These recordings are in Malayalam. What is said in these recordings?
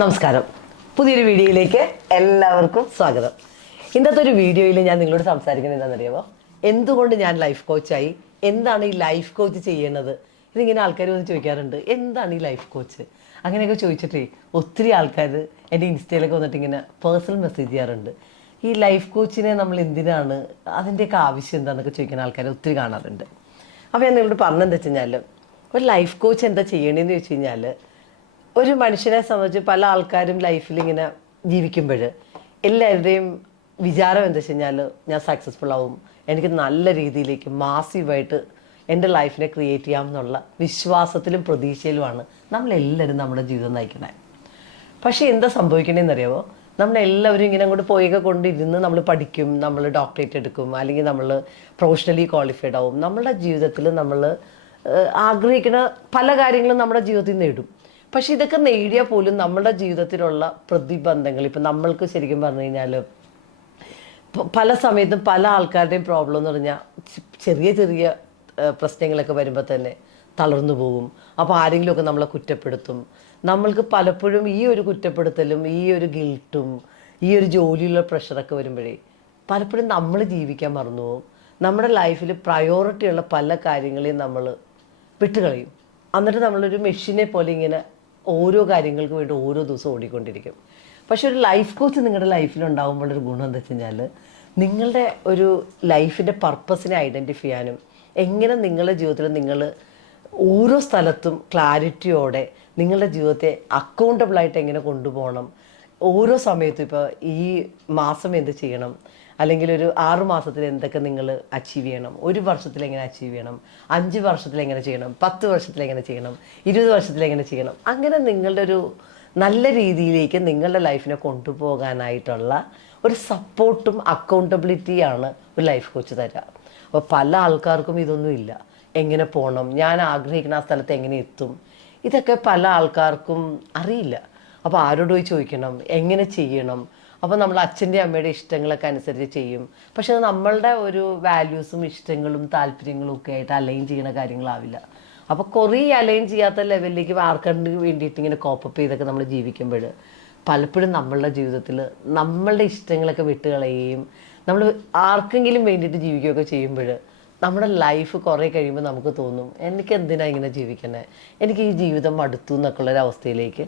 നമസ്കാരം. പുതിയൊരു വീഡിയോയിലേക്ക് എല്ലാവർക്കും സ്വാഗതം. ഇന്നത്തെ ഒരു വീഡിയോയിൽ ഞാൻ നിങ്ങളോട് സംസാരിക്കുന്നത് എന്താണെന്നറിയാമോ എന്തുകൊണ്ട് ഞാൻ ലൈഫ് കോച്ചായി എന്താണ് ഈ ലൈഫ് കോച്ച് ചെയ്യേണ്ടത് ഇതിങ്ങനെ ആൾക്കാർ വന്ന് ചോദിക്കാറുണ്ട് എന്താണ് ഈ ലൈഫ് കോച്ച് അങ്ങനെയൊക്കെ ചോദിച്ചിട്ടേ ഒത്തിരി ആൾക്കാർ എന്റെ ഇൻസ്റ്റയിലൊക്കെ വന്നിട്ട് ഇങ്ങനെ പേഴ്സണൽ മെസ്സേജ് ചെയ്യാറുണ്ട്. ഈ ലൈഫ് കോച്ചിനെ നമ്മൾ എന്തിനാണ്? അതിന്റെയൊക്കെ ആവശ്യം എന്താണെന്നൊക്കെ ചോദിക്കുന്ന ആൾക്കാർ ഒത്തിരി കാണാറുണ്ട്. അപ്പോൾ ഞാൻ നിങ്ങളോട് പറഞ്ഞെന്താ വെച്ച് കഴിഞ്ഞാൽ ഒരു ലൈഫ് കോച്ച് എന്താ ചെയ്യണേന്ന് ചോദിച്ചു കഴിഞ്ഞാൽ ഒരു മനുഷ്യനെ സംബന്ധിച്ച് പല ആൾക്കാരും ലൈഫിൽ ഇങ്ങനെ ജീവിക്കുമ്പോൾ എല്ലാവരുടെയും വിചാരം എന്താ വെച്ച് കഴിഞ്ഞാൽ ഞാൻ സക്സസ്ഫുൾ ആവും. എനിക്ക് നല്ല രീതിയിലേക്ക് മാസീവായിട്ട് എന്റെ ലൈഫിനെ ക്രിയേറ്റ് ചെയ്യാം എന്നുള്ള വിശ്വാസത്തിലും പ്രതീക്ഷയിലുമാണ് നമ്മളെല്ലാവരും നമ്മുടെ ജീവിതം നയിക്കണേ. പക്ഷേ എന്താ സംഭവിക്കണേന്ന് അറിയാമോ നമ്മളെല്ലാവരും ഇങ്ങനെ അങ്ങോട്ട് പോയൊക്കെ കൊണ്ടിരുന്ന് നമ്മൾ പഠിക്കും നമ്മൾ ഡോക്ടറേറ്റ് എടുക്കും അല്ലെങ്കിൽ നമ്മൾ പ്രൊഫഷണലി ക്വാളിഫൈഡ് ആവും. നമ്മുടെ ജീവിതത്തിൽ നമ്മൾ ആഗ്രഹിക്കുന്ന പല കാര്യങ്ങളും നമ്മുടെ ജീവിതത്തിൽ നേടും. പക്ഷേ ഇതൊക്കെ നേടിയാൽ പോലും നമ്മുടെ ജീവിതത്തിലുള്ള പ്രതിബന്ധങ്ങൾ ഇപ്പം നമ്മൾക്ക് ശരിക്കും പറഞ്ഞു കഴിഞ്ഞാൽ പല സമയത്തും പല ആൾക്കാരുടെയും പ്രോബ്ലം എന്ന് പറഞ്ഞാൽ ചെറിയ ചെറിയ പ്രശ്നങ്ങളൊക്കെ വരുമ്പോൾ തന്നെ തളർന്നു പോകും. അപ്പോൾ ആരെങ്കിലുമൊക്കെ നമ്മളെ കുറ്റപ്പെടുത്തും. നമ്മൾക്ക് പലപ്പോഴും ഈ ഒരു കുറ്റപ്പെടുത്തലും ഈ ഒരു ഗിൽട്ടും ഈ ഒരു ജോലിയിലുള്ള പ്രഷറൊക്കെ വരുമ്പോഴേ പലപ്പോഴും നമ്മൾ ജീവിക്കാൻ മറന്നു പോകും. നമ്മുടെ ലൈഫിൽ പ്രയോറിറ്റിയുള്ള പല കാര്യങ്ങളെയും നമ്മൾ വിട്ടുകളയും. എന്നിട്ട് നമ്മളൊരു മെഷീനെ പോലെ ഇങ്ങനെ ഓരോ കാര്യങ്ങൾക്ക് വേണ്ടി ഓരോ ദിവസം ഓടിക്കൊണ്ടിരിക്കും. പക്ഷെ ഒരു ലൈഫ് കോച്ച് നിങ്ങളുടെ ലൈഫിൽ ഉണ്ടാകുമ്പോൾ ഒരു ഗുണം എന്താ വെച്ച് കഴിഞ്ഞാൽ നിങ്ങളുടെ ഒരു ലൈഫിന്റെ പർപ്പസിനെ ഐഡന്റിഫൈ ചെയ്യാനും എങ്ങനെ നിങ്ങളുടെ ജീവിതത്തിൽ നിങ്ങൾ ഓരോ സ്ഥലത്തും ക്ലാരിറ്റിയോടെ നിങ്ങളുടെ ജീവിതത്തെ അക്കൗണ്ടബിളായിട്ട് എങ്ങനെ കൊണ്ടുപോകണം ഓരോ സമയത്തും ഇപ്പോൾ ഈ മാസം എന്ത് ചെയ്യണം അല്ലെങ്കിൽ ഒരു ആറു മാസത്തിൽ എന്തൊക്കെ നിങ്ങൾ അച്ചീവ് ചെയ്യണം? ഒരു വർഷത്തിൽ എങ്ങനെ അച്ചീവ് ചെയ്യണം? അഞ്ച് വർഷത്തിൽ എങ്ങനെ ചെയ്യണം? പത്ത് വർഷത്തിൽ എങ്ങനെ ചെയ്യണം? ഇരുപത് വർഷത്തിൽ എങ്ങനെ ചെയ്യണം? അങ്ങനെ നിങ്ങളുടെ ഒരു നല്ല രീതിയിലേക്ക് നിങ്ങളുടെ ലൈഫിനെ കൊണ്ടുപോകാനായിട്ടുള്ള ഒരു സപ്പോർട്ടും അക്കൗണ്ടബിലിറ്റിയാണ് ഒരു ലൈഫ് കോച്ച് തരിക അപ്പോൾ പല ആൾക്കാർക്കും ഇതൊന്നുമില്ല എങ്ങനെ പോകണം ഞാൻ ആഗ്രഹിക്കുന്ന ആ സ്ഥലത്ത് എങ്ങനെ എത്തും? ഇതൊക്കെ പല ആൾക്കാർക്കും അറിയില്ല. അപ്പോൾ ആരോട് പോയി ചോദിക്കണം എങ്ങനെ ചെയ്യണം? അപ്പോൾ നമ്മൾ അച്ഛന്റെ അമ്മയുടെ ഇഷ്ടങ്ങളൊക്കെ അനുസരിച്ച് ചെയ്യും. പക്ഷെ അത് നമ്മളുടെ ഒരു വാല്യൂസും ഇഷ്ടങ്ങളും താല്പര്യങ്ങളും ഒക്കെ ആയിട്ട് അലൈൻ ചെയ്യുന്ന കാര്യങ്ങളാവില്ല. അപ്പോൾ കുറേ അലൈൻ ചെയ്യാത്ത ലെവലിലേക്ക് ആർക്കണ്ട് വേണ്ടിയിട്ട് ഇങ്ങനെ കോപ്പപ്പ് ചെയ്തൊക്കെ നമ്മൾ ജീവിക്കുമ്പോൾ പലപ്പോഴും നമ്മളുടെ ജീവിതത്തിൽ നമ്മളുടെ ഇഷ്ടങ്ങളൊക്കെ വിട്ടുകളയുകയും നമ്മൾ ആർക്കെങ്കിലും വേണ്ടിയിട്ട് ജീവിക്കുകയൊക്കെ ചെയ്യുമ്പോൾ നമ്മുടെ ലൈഫ് കുറേ കഴിയുമ്പോൾ നമുക്ക് തോന്നും എനിക്ക് എന്തിനാണ് ഇങ്ങനെ ജീവിക്കണേ? എനിക്ക് ഈ ജീവിതം മടുത്തു എന്നൊക്കെയുള്ള ഉള്ളൊരവസ്ഥയിലേക്ക്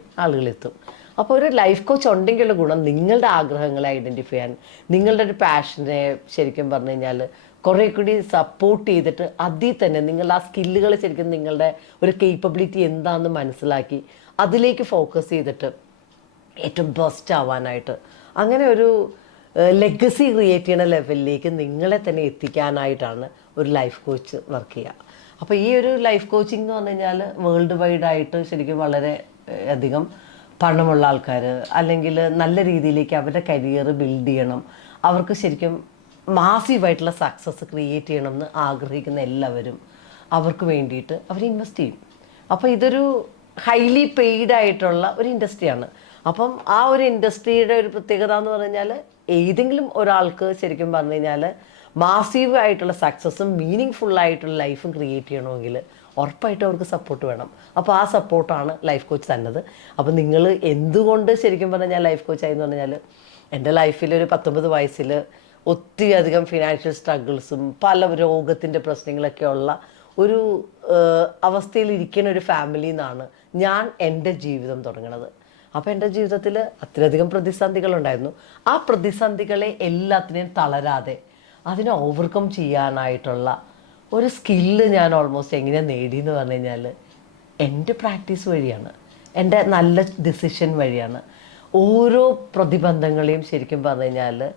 എത്തും. അപ്പോൾ ഒരു ലൈഫ് കോച്ച് ഉണ്ടെങ്കിലുള്ള ഗുണം നിങ്ങളുടെ ആഗ്രഹങ്ങളെ ഐഡന്റിഫൈ ചെയ്യാൻ നിങ്ങളുടെ ഒരു പാഷനെ ശരിക്കും പറഞ്ഞു കഴിഞ്ഞാൽ കുറേ കൂടി സപ്പോർട്ട് ചെയ്തിട്ട് അതിൽ തന്നെ നിങ്ങൾ ആ സ്കില്ലുകൾ ശരിക്കും നിങ്ങളുടെ ഒരു കേപ്പബിലിറ്റി എന്താണെന്ന് മനസ്സിലാക്കി അതിലേക്ക് ഫോക്കസ് ചെയ്തിട്ട് ഏറ്റവും ബെസ്റ്റ് ആവാനായിട്ട്. അങ്ങനെ ഒരു ലെഗസി ക്രിയേറ്റ് ചെയ്യുന്ന ലെവലിലേക്ക് നിങ്ങളെ തന്നെ എത്തിക്കാനായിട്ടാണ് ഒരു ലൈഫ് കോച്ച് വർക്ക് ചെയ്യുക. അപ്പോൾ ഈ ഒരു ലൈഫ് കോച്ചിങ് എന്ന് പറഞ്ഞു കഴിഞ്ഞാൽ വേൾഡ് വൈഡായിട്ട് ശരിക്കും വളരെ അധികം പണമുള്ള ആൾക്കാർ അല്ലെങ്കിൽ നല്ല രീതിയിലേക്ക് അവരുടെ കരിയർ ബിൽഡ് ചെയ്യണം. അവർക്ക് ശരിക്കും മാസീവായിട്ടുള്ള സക്സസ് ക്രിയേറ്റ് ചെയ്യണം എന്ന് ആഗ്രഹിക്കുന്ന എല്ലാവരും അവർക്ക് വേണ്ടിയിട്ട് അവർ ഇൻവെസ്റ്റ് ചെയ്യും. അപ്പോൾ ഇതൊരു ഹൈലി പെയ്ഡ് ആയിട്ടുള്ള ഒരു ഇൻഡസ്ട്രിയാണ് അപ്പം ആ ഒരു ഇൻഡസ്ട്രിയുടെ ഒരു പ്രത്യേകത എന്ന് പറഞ്ഞാൽ ഏതെങ്കിലും ഒരാൾക്ക് ശരിക്കും പറഞ്ഞു കഴിഞ്ഞാൽ മാസീവ് ആയിട്ടുള്ള സക്സസ്സും മീനിങ് ഫുള്ളായിട്ടുള്ള ലൈഫും ക്രിയേറ്റ് ചെയ്യണമെങ്കിൽ ഉറപ്പായിട്ടും അവർക്ക് സപ്പോർട്ട് വേണം. അപ്പോൾ ആ സപ്പോർട്ടാണ് ലൈഫ് കോച്ച് തന്നത്. അപ്പോൾ നിങ്ങൾ എന്തുകൊണ്ട് ശരിക്കും പറഞ്ഞാൽ ഞാൻ ലൈഫ് കോച്ച് ആയെന്ന് പറഞ്ഞാൽ എന്റെ ലൈഫിൽ ഒരു പത്തൊമ്പത് വയസ്സിൽ ഒത്തിരി അധികം ഫിനാൻഷ്യൽ സ്ട്രഗിൾസും പല രോഗത്തിന്റെ പ്രശ്നങ്ങളൊക്കെ ഉള്ള ഒരു അവസ്ഥയിൽ ഇരിക്കുന്ന ഒരു ഫാമിലിയിൽ നിന്നാണ് ഞാൻ എന്റെ ജീവിതം തുടങ്ങണത്. അപ്പോൾ എന്റെ ജീവിതത്തിൽ അത്രയധികം പ്രതിസന്ധികളുണ്ടായിരുന്നു ആ പ്രതിസന്ധികളെ എല്ലാത്തിനെയും തളരാതെ അതിനെ ഓവർകം ചെയ്യാനായിട്ടുള്ള ഒരു സ്കില്ല് ഞാൻ ഓൾമോസ്റ്റ് എങ്ങനെയാണ് നേടിയെന്ന് പറഞ്ഞു കഴിഞ്ഞാൽ എന്റെ പ്രാക്ടീസ് വഴിയാണ്. എന്റെ നല്ല ഡിസിഷൻ വഴിയാണ്. ഓരോ പ്രതിബന്ധങ്ങളെയും ശരിക്കും പറഞ്ഞു കഴിഞ്ഞാൽ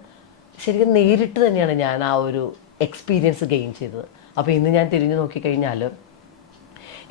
ശരിക്കും നേരിട്ട് തന്നെയാണ് ഞാൻ ആ ഒരു എക്സ്പീരിയൻസ് ഗെയിൻ ചെയ്തത്. അപ്പോൾ ഇന്ന് ഞാൻ തിരിഞ്ഞു നോക്കിക്കഴിഞ്ഞാൽ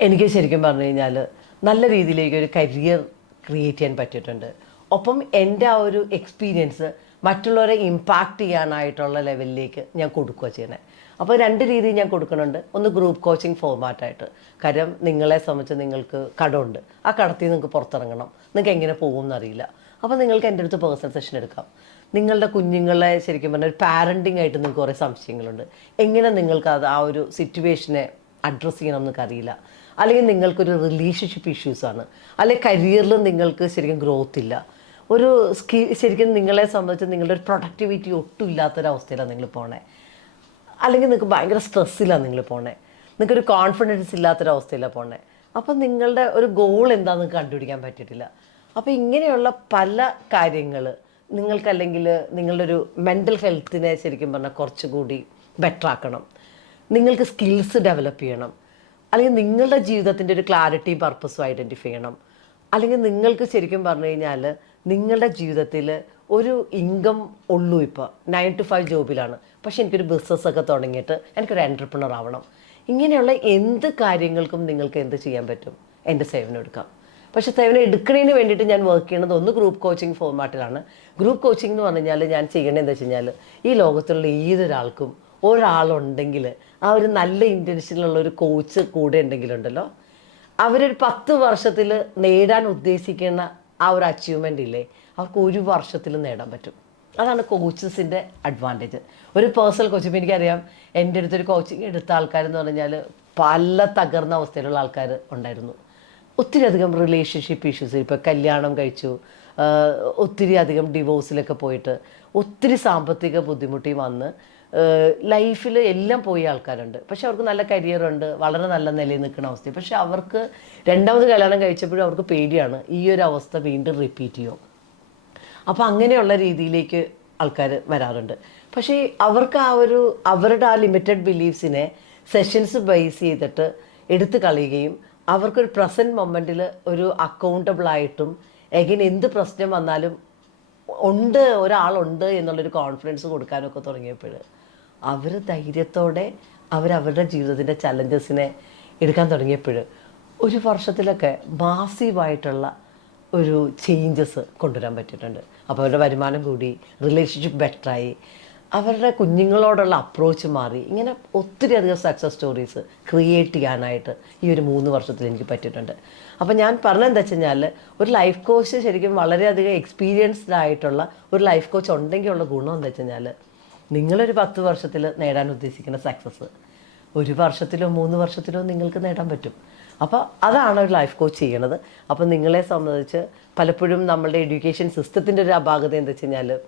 എനിക്ക് ശരിക്കും പറഞ്ഞു കഴിഞ്ഞാൽ നല്ല രീതിയിലേക്ക് ഒരു കരിയർ ക്രിയേറ്റ് ചെയ്യാൻ പറ്റിയിട്ടുണ്ട്. ഒപ്പം എന്റെ ആ ഒരു എക്സ്പീരിയൻസ് മറ്റുള്ളവരെ ഇമ്പാക്റ്റ് ചെയ്യാനായിട്ടുള്ള ലെവലിലേക്ക് ഞാൻ കൊടുക്കുക ചെയ്യണേ അപ്പോൾ രണ്ട് രീതി ഞാൻ കൊടുക്കുന്നുണ്ട്. ഒന്ന് ഗ്രൂപ്പ് കോച്ചിങ് ഫോർമാറ്റായിട്ട് കാര്യം നിങ്ങളെ സംബന്ധിച്ച് നിങ്ങൾക്ക് കടമുണ്ട്. ആ കടത്തിൽ നിങ്ങൾക്ക് പുറത്തിറങ്ങണം. നിങ്ങൾക്ക് എങ്ങനെ പോകും എന്നറിയില്ല അപ്പോൾ നിങ്ങൾക്ക് എന്റെ അടുത്ത് പേഴ്സണൽ സെഷൻ എടുക്കാം. നിങ്ങളുടെ കുഞ്ഞുങ്ങളെ ശരിക്കും പറഞ്ഞാൽ ഒരു പാരന്റിംഗ് ആയിട്ട് നിങ്ങൾക്ക് കുറേ സംശയങ്ങളുണ്ട്. എങ്ങനെ നിങ്ങൾക്ക് അത് ആ ഒരു സിറ്റുവേഷനെ അഡ്രസ്സ് ചെയ്യണം എന്നൊക്കെ അറിയില്ല. അല്ലെങ്കിൽ നിങ്ങൾക്കൊരു റിലേഷൻഷിപ്പ് ഇഷ്യൂസാണ് അല്ലെങ്കിൽ കരിയറിൽ നിങ്ങൾക്ക് ശരിക്കും ഗ്രോത്ത് ഇല്ല. ഒരു സ്കി ശരിക്കും നിങ്ങളെ സംബന്ധിച്ച് നിങ്ങളുടെ ഒരു പ്രൊഡക്ടിവിറ്റി ഒട്ടും ഇല്ലാത്തൊരവസ്ഥയിലാണ് നിങ്ങൾ പോണേ. അല്ലെങ്കിൽ നിങ്ങൾക്ക് ഭയങ്കര സ്ട്രെസ്സിലാണ് നിങ്ങൾ പോണേ. നിങ്ങൾക്കൊരു കോൺഫിഡൻസ് ഇല്ലാത്തൊരവസ്ഥയിലാണ് പോണേ. അപ്പം നിങ്ങളുടെ ഒരു ഗോൾ എന്താണെന്ന് കണ്ടുപിടിക്കാൻ പറ്റിയിട്ടില്ല. അപ്പോൾ ഇങ്ങനെയുള്ള പല കാര്യങ്ങൾ നിങ്ങൾക്കല്ലെങ്കിൽ നിങ്ങളുടെ ഒരു മെന്റൽ ഹെൽത്തിനെ ശരിക്കും പറഞ്ഞാൽ കുറച്ചുകൂടി ബെറ്റർ ആക്കണം. നിങ്ങൾക്ക് സ്കിൽസ് ഡെവലപ്പ് ചെയ്യണം. അല്ലെങ്കിൽ നിങ്ങളുടെ ജീവിതത്തിന്റെ ഒരു ക്ലാരിറ്റിയും പർപ്പസും ഐഡന്റിഫൈ ചെയ്യണം. അല്ലെങ്കിൽ നിങ്ങൾക്ക് ശരിക്കും പറഞ്ഞു കഴിഞ്ഞാൽ നിങ്ങളുടെ ജീവിതത്തിൽ ഒരു ഇൻകം ഉള്ളൂ ഇപ്പോൾ നയൻ ടു ഫൈവ് ജോബിലാണ്. പക്ഷെ എനിക്കൊരു ബിസിനസ്സൊക്കെ തുടങ്ങിയിട്ട് എനിക്കൊരു എന്റർപ്രണർ ആവണം. ഇങ്ങനെയുള്ള എന്ത് കാര്യങ്ങൾക്കും നിങ്ങൾക്ക് എന്ത് ചെയ്യാൻ പറ്റും? എന്റെ സേവനം എടുക്കാം. പക്ഷെ സേവനം എടുക്കുന്നതിന് വേണ്ടിയിട്ട് ഞാൻ വർക്ക് ചെയ്യണത് ഒന്ന് ഗ്രൂപ്പ് കോച്ചിങ് ഫോർമാറ്റിലാണ് ഗ്രൂപ്പ് കോച്ചിങ് എന്ന് പറഞ്ഞു കഴിഞ്ഞാൽ ഞാൻ ചെയ്യണതെന്ന് വെച്ച് കഴിഞ്ഞാൽ ഈ ലോകത്തുള്ള ഏതൊരാൾക്കും ഒരാളുണ്ടെങ്കിൽ ആ ഒരു നല്ല ഇന്റൻഷനുള്ള ഒരു കോച്ച് കൂടെ ഉണ്ടെങ്കിലുണ്ടല്ലോ. അവരൊരു പത്ത് വർഷത്തിൽ നേടാൻ ഉദ്ദേശിക്കുന്ന ആ ഒരു അച്ചീവ്മെന്റ് ഇല്ലേ? അവർക്ക് ഒരു വർഷത്തിൽ നേടാൻ പറ്റും. അതാണ് കോച്ചസിന്റെ അഡ്വാന്റേജ് ഒരു പേഴ്സണൽ കോച്ച് ഇപ്പോൾ എനിക്കറിയാം എന്റെ അടുത്തൊരു കോച്ചിങ് എടുത്ത ആൾക്കാരെന്ന് പറഞ്ഞാൽ പല തകർന്ന അവസ്ഥയിലുള്ള ആൾക്കാർ ഉണ്ടായിരുന്നു. ഒത്തിരി അധികം റിലേഷൻഷിപ്പ് ഇഷ്യൂസ് ഇപ്പോൾ കല്യാണം കഴിച്ചു ഒത്തിരി അധികം ഡിവോഴ്സിലൊക്കെ പോയിട്ട് ഒത്തിരി സാമ്പത്തിക ബുദ്ധിമുട്ടി വന്ന് ലൈഫിൽ എല്ലാം പോയ ആൾക്കാരുണ്ട്. പക്ഷെ അവർക്ക് നല്ല കരിയറുണ്ട് വളരെ നല്ല നിലയിൽ നിൽക്കുന്ന അവസ്ഥ. പക്ഷെ അവർക്ക് രണ്ടാമത് കല്യാണം കഴിച്ചപ്പോഴും അവർക്ക് പേടിയാണ്. ഈ ഒരു അവസ്ഥ വീണ്ടും റിപ്പീറ്റ് ചെയ്യും. അപ്പോൾ അങ്ങനെയുള്ള രീതിയിലേക്ക് ആൾക്കാർ വരാറുണ്ട്. പക്ഷേ അവർക്ക് ആ ഒരു അവരുടെ ആ ലിമിറ്റഡ് ബിലീഫ്സിനെ സെഷൻസ് ബേസ് ചെയ്തിട്ട് എടുത്തു കളയുകയും അവർക്കൊരു പ്രസന്റ് മൊമെന്റിൽ ഒരു അക്കൗണ്ടബിളായിട്ടും എഗിൻ എന്ത് പ്രശ്നം വന്നാലും ഉണ്ട് ഒരാളുണ്ട് എന്നുള്ളൊരു കോൺഫിഡൻസ് കൊടുക്കാനൊക്കെ തുടങ്ങിയപ്പോൾ അവർ ധൈര്യത്തോടെ അവരവരുടെ ജീവിതത്തിന്റെ ചലഞ്ചസിനെ എടുക്കാൻ തുടങ്ങിയപ്പോൾ ഒരു വർഷത്തിലൊക്കെ മാസീവായിട്ടുള്ള ഒരു ചേഞ്ചസ് കൊണ്ടുവരാൻ പറ്റിയിട്ടുണ്ട്. അപ്പോൾ അവരുടെ വരുമാനം കൂടി റിലേഷൻഷിപ്പ് ബെറ്ററായി അവരുടെ കുഞ്ഞുങ്ങളോടുള്ള അപ്രോച്ച് മാറി. ഇങ്ങനെ ഒത്തിരി അധികം സക്സസ് സ്റ്റോറീസ് ക്രിയേറ്റ് ചെയ്യാനായിട്ട് ഈ ഒരു മൂന്ന് വർഷത്തിൽ എനിക്ക് പറ്റിയിട്ടുണ്ട്. അപ്പോൾ ഞാൻ പറഞ്ഞതെന്താ വെച്ച് കഴിഞ്ഞാൽ ഒരു ലൈഫ് കോച്ച് ശരിക്കും വളരെയധികം എക്സ്പീരിയൻസ്ഡ് ആയിട്ടുള്ള ഒരു ലൈഫ് കോച്ച് ഉണ്ടെങ്കിൽ ഉള്ള ഗുണം എന്താ വെച്ച് കഴിഞ്ഞാൽ നിങ്ങളൊരു പത്ത് വർഷത്തിൽ നേടാൻ ഉദ്ദേശിക്കുന്ന സക്സസ് ഒരു വർഷത്തിലോ മൂന്ന് വർഷത്തിലോ നിങ്ങൾക്ക് നേടാൻ പറ്റും. അപ്പോൾ അതാണ് ഒരു ലൈഫ് കോച്ച് ചെയ്യണത്. അപ്പോൾ നിങ്ങളെ സംബന്ധിച്ച് പലപ്പോഴും നമ്മളുടെ എഡ്യൂക്കേഷൻ സിസ്റ്റത്തിന്റെ ഒരു അപാകത എന്താ വെച്ച് കഴിഞ്ഞാൽ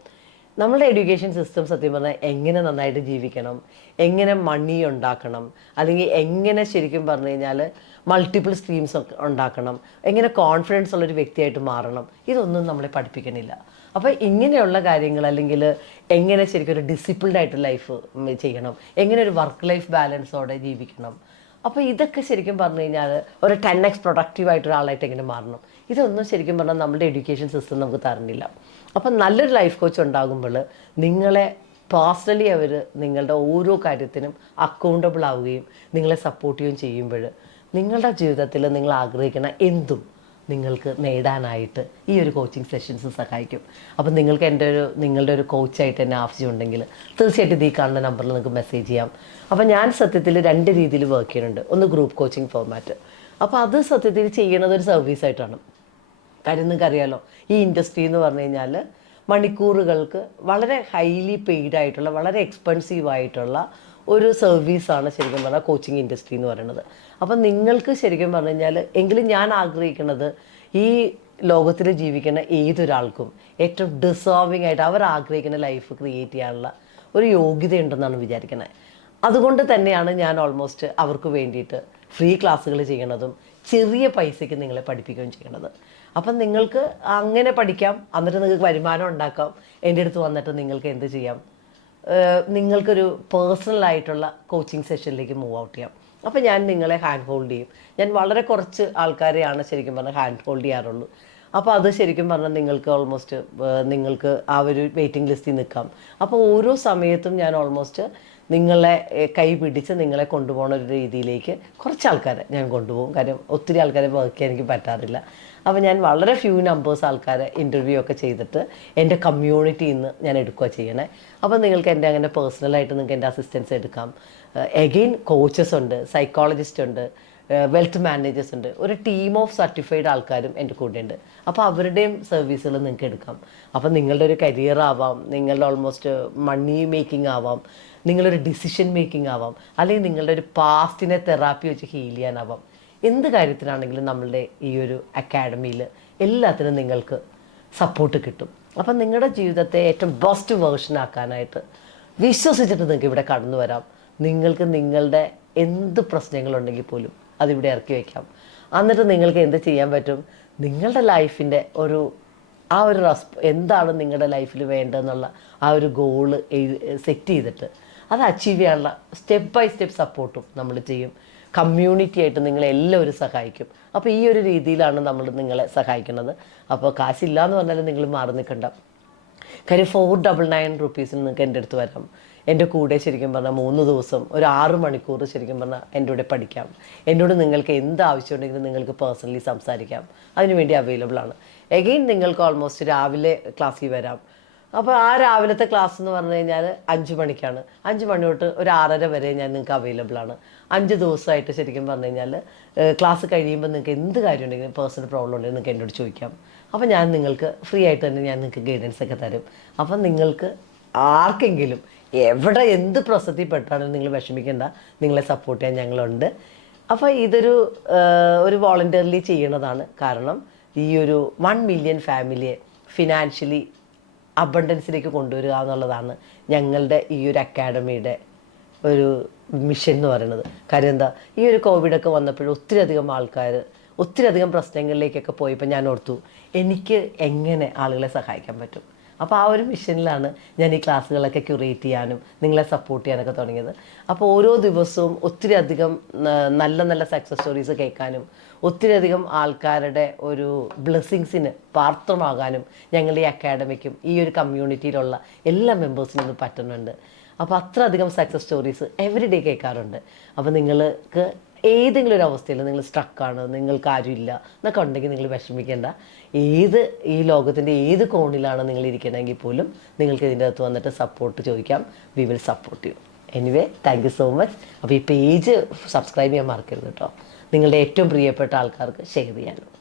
നമ്മളുടെ എഡ്യൂക്കേഷൻ സിസ്റ്റം സത്യം പറഞ്ഞാൽ എങ്ങനെ നന്നായിട്ട് ജീവിക്കണം എങ്ങനെ മണി ഉണ്ടാക്കണം അല്ലെങ്കിൽ എങ്ങനെ ശരിക്കും പറഞ്ഞു കഴിഞ്ഞാൽ മൾട്ടിപ്പിൾ സ്ട്രീംസ് ഉണ്ടാക്കണം. എങ്ങനെ കോൺഫിഡൻസ് ഉള്ളൊരു വ്യക്തിയായിട്ട് മാറണം. ഇതൊന്നും നമ്മളെ പഠിപ്പിക്കണില്ല. അപ്പോൾ ഇങ്ങനെയുള്ള കാര്യങ്ങൾ അല്ലെങ്കിൽ എങ്ങനെ ശരിക്കും ഒരു ഡിസിപ്ലിൻഡ് ആയിട്ട് ലൈഫ് ചെയ്യണം. എങ്ങനെ ഒരു വർക്ക് ലൈഫ് ബാലൻസോടെ ജീവിക്കണം. അപ്പോൾ ഇതൊക്കെ ശരിക്കും പറഞ്ഞു കഴിഞ്ഞാൽ ഒരു ടെൻ എക്സ് പ്രൊഡക്റ്റീവ് ആയിട്ട് ഒരാളായിട്ട് എങ്ങനെ മാറണം. ഇതൊന്നും ശരിക്കും പറഞ്ഞാൽ നമ്മുടെ എഡ്യൂക്കേഷൻ സിസ്റ്റം നമുക്ക് തരണില്ല. അപ്പം നല്ലൊരു ലൈഫ് കോച്ച് ഉണ്ടാകുമ്പോൾ നിങ്ങളെ പേഴ്സണലി അവർ നിങ്ങളുടെ ഓരോ കാര്യത്തിനും അക്കൗണ്ടബിൾ ആവുകയും നിങ്ങളെ സപ്പോർട്ട് ചെയ്യുകയും ചെയ്യുമ്പോൾ നിങ്ങളുടെ ജീവിതത്തിൽ നിങ്ങൾ ആഗ്രഹിക്കുന്ന എന്തും നിങ്ങൾക്ക് നേടാനായിട്ട് ഈ ഒരു കോച്ചിങ് സെഷൻസ് സഹായിക്കും. അപ്പം നിങ്ങൾക്ക് എന്റെ ഒരു നിങ്ങളുടെ ഒരു കോച്ചായിട്ട് എന്നെ ആവശ്യമുണ്ടെങ്കിൽ തീർച്ചയായിട്ടും ഈ കാണുന്ന നമ്പറിൽ നിങ്ങൾക്ക് മെസ്സേജ് ചെയ്യാം. അപ്പം ഞാൻ സത്യത്തിൽ രണ്ട് രീതിയിൽ വർക്ക് ചെയ്യുന്നുണ്ട്. ഒന്ന് ഗ്രൂപ്പ് കോച്ചിങ് ഫോർമാറ്റ് അപ്പോൾ അത് സത്യത്തിൽ ചെയ്യണത് ഒരു സർവീസ് ആയിട്ടാണ്. കാര്യം നിങ്ങൾക്ക് അറിയാലോ ഈ ഇൻഡസ്ട്രി എന്ന് പറഞ്ഞു കഴിഞ്ഞാൽ മണിക്കൂറുകൾക്ക് വളരെ ഹൈലി പെയ്ഡ് ആയിട്ടുള്ള വളരെ എക്സ്പെൻസീവ് ആയിട്ടുള്ള ഒരു സർവീസാണ് ശരിക്കും പറഞ്ഞാൽ കോച്ചിങ് ഇൻഡസ്ട്രി എന്ന് പറയുന്നത്. അപ്പം നിങ്ങൾക്ക് ശരിക്കും പറഞ്ഞു കഴിഞ്ഞാൽ എങ്കിലും ഞാൻ ആഗ്രഹിക്കുന്നത് ഈ ലോകത്തിൽ ജീവിക്കുന്ന ഏതൊരാൾക്കും ഏറ്റവും ഡിസേർവിംഗ് ആയിട്ട് അവർ ആഗ്രഹിക്കുന്ന ലൈഫ് ക്രിയേറ്റ് ചെയ്യാനുള്ള ഒരു യോഗ്യതയുണ്ടെന്നാണ് വിചാരിക്കുന്നത് അതുകൊണ്ട് തന്നെയാണ് ഞാൻ ഓൾമോസ്റ്റ് അവർക്ക് വേണ്ടിയിട്ട് ഫ്രീ ക്ലാസ്സുകൾ ചെയ്യണതും ചെറിയ പൈസയ്ക്ക് നിങ്ങളെ പഠിപ്പിക്കുകയും ചെയ്യണത്. അപ്പം നിങ്ങൾക്ക് അങ്ങനെ പഠിക്കാം എന്നിട്ട് നിങ്ങൾക്ക് വരുമാനം ഉണ്ടാക്കാം എന്റെ അടുത്ത് വന്നിട്ട് നിങ്ങൾക്ക് എന്ത് ചെയ്യാം? നിങ്ങൾക്കൊരു പേഴ്സണൽ ആയിട്ടുള്ള കോച്ചിങ് സെഷനിലേക്ക് മൂവ് ഔട്ട് ചെയ്യാം. അപ്പോൾ ഞാൻ നിങ്ങളെ ഹാൻഡ് ഹോൾഡ് ചെയ്യും. ഞാൻ വളരെ കുറച്ച് ആൾക്കാരെയാണ് ശരിക്കും പറഞ്ഞാൽ ഹാൻഡ് ഹോൾഡ് ചെയ്യാറുള്ളൂ. അപ്പോൾ അത് ശരിക്കും പറഞ്ഞാൽ നിങ്ങൾക്ക് ഓൾമോസ്റ്റ് നിങ്ങൾക്ക് ആ ഒരു വെയിറ്റിംഗ് ലിസ്റ്റിൽ നിൽക്കാം. അപ്പോൾ ഓരോ സമയത്തും ഞാൻ ഓൾമോസ്റ്റ് നിങ്ങളെ കൈ പിടിച്ച് നിങ്ങളെ കൊണ്ടുപോകുന്ന ഒരു രീതിയിലേക്ക് കുറച്ച് ആൾക്കാരെ ഞാൻ കൊണ്ടുപോകും. കാര്യം ഒത്തിരി ആൾക്കാരെ വർക്ക് ചെയ്യാൻ എനിക്ക് പറ്റാറില്ല. അപ്പോൾ ഞാൻ വളരെ ഫ്യൂ നമ്പേഴ്സ് ആൾക്കാരെ ഇന്റർവ്യൂ ഒക്കെ ചെയ്തിട്ട് എന്റെ കമ്മ്യൂണിറ്റിയിൽ നിന്ന് ഞാൻ എടുക്കുക ചെയ്യണേ. അപ്പോൾ നിങ്ങൾക്ക് എന്റെ അങ്ങനെ പേഴ്സണലായിട്ട് നിങ്ങൾക്ക് എന്റെ അസിസ്റ്റൻസ് എടുക്കാം. എഗെയിൻ കോച്ചസ് ഉണ്ട് സൈക്കോളജിസ്റ്റ് ഉണ്ട് വെൽത്ത് മാനേജേഴ്സ് ഉണ്ട്. ഒരു ടീം ഓഫ് സർട്ടിഫൈഡ് ആൾക്കാരും എന്റെ കൂടെ ഉണ്ട് അപ്പോൾ അവരുടെയും സർവീസുകൾ നിങ്ങൾക്ക് എടുക്കാം. അപ്പോൾ നിങ്ങളുടെ ഒരു കരിയർ ആവാം നിങ്ങളുടെ ഓൾമോസ്റ്റ് മണി മേക്കിംഗ് ആവാം നിങ്ങളൊരു ഡിസിഷൻ മേക്കിംഗ് ആവാം അല്ലെങ്കിൽ നിങ്ങളുടെ ഒരു പാസ്റ്റിനെ തെറാപ്പി വെച്ച് ഹീൽ ചെയ്യാനാവാം. എന്ത് കാര്യത്തിലാണെങ്കിലും നമ്മളുടെ ഈ ഒരു അക്കാഡമിയിൽ എല്ലാത്തിനും നിങ്ങൾക്ക് സപ്പോർട്ട് കിട്ടും. അപ്പം നിങ്ങളുടെ ജീവിതത്തെ ഏറ്റവും ബെസ്റ്റ് വേർഷൻ ആക്കാനായിട്ട് വിശ്വസിച്ചിട്ട് നിങ്ങൾക്ക് ഇവിടെ കടന്നു വരാം. നിങ്ങൾക്ക് നിങ്ങളുടെ എന്ത് പ്രശ്നങ്ങളുണ്ടെങ്കിൽ പോലും അതിവിടെ ഇറക്കി വയ്ക്കാം എന്നിട്ട് നിങ്ങൾക്ക് എന്ത് ചെയ്യാൻ പറ്റും? നിങ്ങളുടെ ലൈഫിന്റെ ഒരു ആ ഒരു റെസ്പ് എന്താണ് നിങ്ങളുടെ ലൈഫിൽ വേണ്ടതെന്നുള്ള ആ ഒരു ഗോൾ സെറ്റ് ചെയ്തിട്ട് അത് അച്ചീവ് ചെയ്യാനുള്ള സ്റ്റെപ്പ് ബൈ സ്റ്റെപ്പ് സപ്പോർട്ടും നമ്മൾ ചെയ്യും. കമ്മ്യൂണിറ്റി ആയിട്ട് നിങ്ങളെ എല്ലാവരും സഹായിക്കും. അപ്പോൾ ഈ ഒരു രീതിയിലാണ് നമ്മൾ നിങ്ങളെ സഹായിക്കുന്നത്. അപ്പോൾ കാശില്ല എന്ന് പറഞ്ഞാൽ നിങ്ങൾ മാറി നിൽക്കണ്ട. കാര്യം ഫോർ ഡബിൾ നയൻ റുപ്പീസിന് നിങ്ങൾക്ക് എന്റെ അടുത്ത് വരാം. എന്റെ കൂടെ ശരിക്കും പറഞ്ഞാൽ മൂന്ന് ദിവസം ഒരു ആറ് മണിക്കൂർ ശരിക്കും പറഞ്ഞാൽ എന്റെ കൂടെ പഠിക്കാം. എന്നോട് നിങ്ങൾക്ക് എന്ത് ആവശ്യമുണ്ടെങ്കിലും നിങ്ങൾക്ക് പേഴ്സണലി സംസാരിക്കാം. അതിനുവേണ്ടി അവൈലബിൾ ആണ്. എഗെയിൻ നിങ്ങൾക്ക് ഓൾമോസ്റ്റ് രാവിലെ ക്ലാസ്സിൽ വരാം. അപ്പോൾ ആ രാവിലത്തെ ക്ലാസ് എന്ന് പറഞ്ഞു കഴിഞ്ഞാൽ അഞ്ച് മണിക്കാണ്. അഞ്ച് മണി തൊട്ട് ഒരു ആറര വരെ ഞാൻ നിങ്ങൾക്ക് അവൈലബിൾ ആണ്. അഞ്ച് ദിവസമായിട്ട് ശരിക്കും പറഞ്ഞു കഴിഞ്ഞാൽ ക്ലാസ് കഴിയുമ്പോൾ നിങ്ങൾക്ക് എന്ത് കാര്യം ഉണ്ടെങ്കിലും പേഴ്സണൽ പ്രോബ്ലം ഉണ്ടെങ്കിൽ നിങ്ങൾക്ക് എന്നോട് ചോദിക്കാം. അപ്പോൾ ഞാൻ നിങ്ങൾക്ക് ഫ്രീ ആയിട്ട് തന്നെ ഞാൻ നിങ്ങൾക്ക് ഗൈഡൻസ് ഒക്കെ തരും. അപ്പം നിങ്ങൾക്ക് ആർക്കെങ്കിലും എവിടെ എന്ത് പ്രസക്തിപ്പെട്ടാണ് നിങ്ങൾ വിഷമിക്കേണ്ട. നിങ്ങളെ സപ്പോർട്ട് ചെയ്യാൻ ഞങ്ങളുണ്ട്. അപ്പോൾ ഇതൊരു ഒരു വോളണ്ടിയർലി ചെയ്യണതാണ്. കാരണം ഈ ഒരു വൺ മില്യൺ ഫാമിലിയെ ഫിനാൻഷ്യലി അബണ്ടൻസിലേക്ക് കൊണ്ടുവരിക എന്നുള്ളതാണ് ഞങ്ങളുടെ ഈ ഒരു അക്കാഡമിയുടെ ഒരു മിഷൻ എന്ന് പറയുന്നത്. കാര്യം എന്താ? ഈ ഒരു കോവിഡൊക്കെ വന്നപ്പോഴും ഒത്തിരി അധികം ആൾക്കാർ ഒത്തിരി അധികം പ്രശ്നങ്ങളിലേക്കൊക്കെ പോയപ്പോൾ ഞാൻ ഓർത്തു എനിക്ക് എങ്ങനെ ആളുകളെ സഹായിക്കാൻ പറ്റും? അപ്പോൾ ആ ഒരു മിഷനിലാണ് ഞാൻ ഈ ക്ലാസ്സുകളൊക്കെ ക്യൂറേറ്റ് ചെയ്യാനും നിങ്ങളെ സപ്പോർട്ട് ചെയ്യാനൊക്കെ തുടങ്ങിയത്. അപ്പോൾ ഓരോ ദിവസവും ഒത്തിരി അധികം നല്ല നല്ല സക്സസ് സ്റ്റോറീസ് കേൾക്കാനും ഒത്തിരി അധികം ആൾക്കാരുടെ ഒരു ബ്ലെസ്സിങ്സിന് പാത്രമാകാനും ഞങ്ങളുടെ ഈ അക്കാഡമിക്കും ഈ ഒരു കമ്മ്യൂണിറ്റിയിലുള്ള എല്ലാ മെമ്പേഴ്സിനും ഇത് പറ്റുന്നുണ്ട്. അപ്പോൾ അത്ര അധികം സക്സസ് സ്റ്റോറീസ് എവറി ഡേ കേൾക്കാറുണ്ട്. അപ്പോൾ നിങ്ങൾക്ക് ഏതെങ്കിലും ഒരു അവസ്ഥയിൽ നിങ്ങൾ സ്ട്രക്കാണ് നിങ്ങൾക്ക് ആരുമില്ല എന്നൊക്കെ ഉണ്ടെങ്കിൽ നിങ്ങൾ വിഷമിക്കേണ്ട. ഏത് ഈ ലോകത്തിന്റെ ഏത് കോണിലാണ് നിങ്ങൾ ഇരിക്കണമെങ്കിൽ പോലും നിങ്ങൾക്ക് ഇതിന്റെ അകത്ത് വന്നിട്ട് സപ്പോർട്ട് ചോദിക്കാം. We will support you anyway thank you so much അപ്പോൾ ഈ പേജ് സബ്സ്ക്രൈബ് ചെയ്യാൻ മറക്കരുത് കേട്ടോ. നിങ്ങളുടെ ഏറ്റവും പ്രിയപ്പെട്ട ആൾക്കാർക്ക് ഷെയർ ചെയ്യാനും.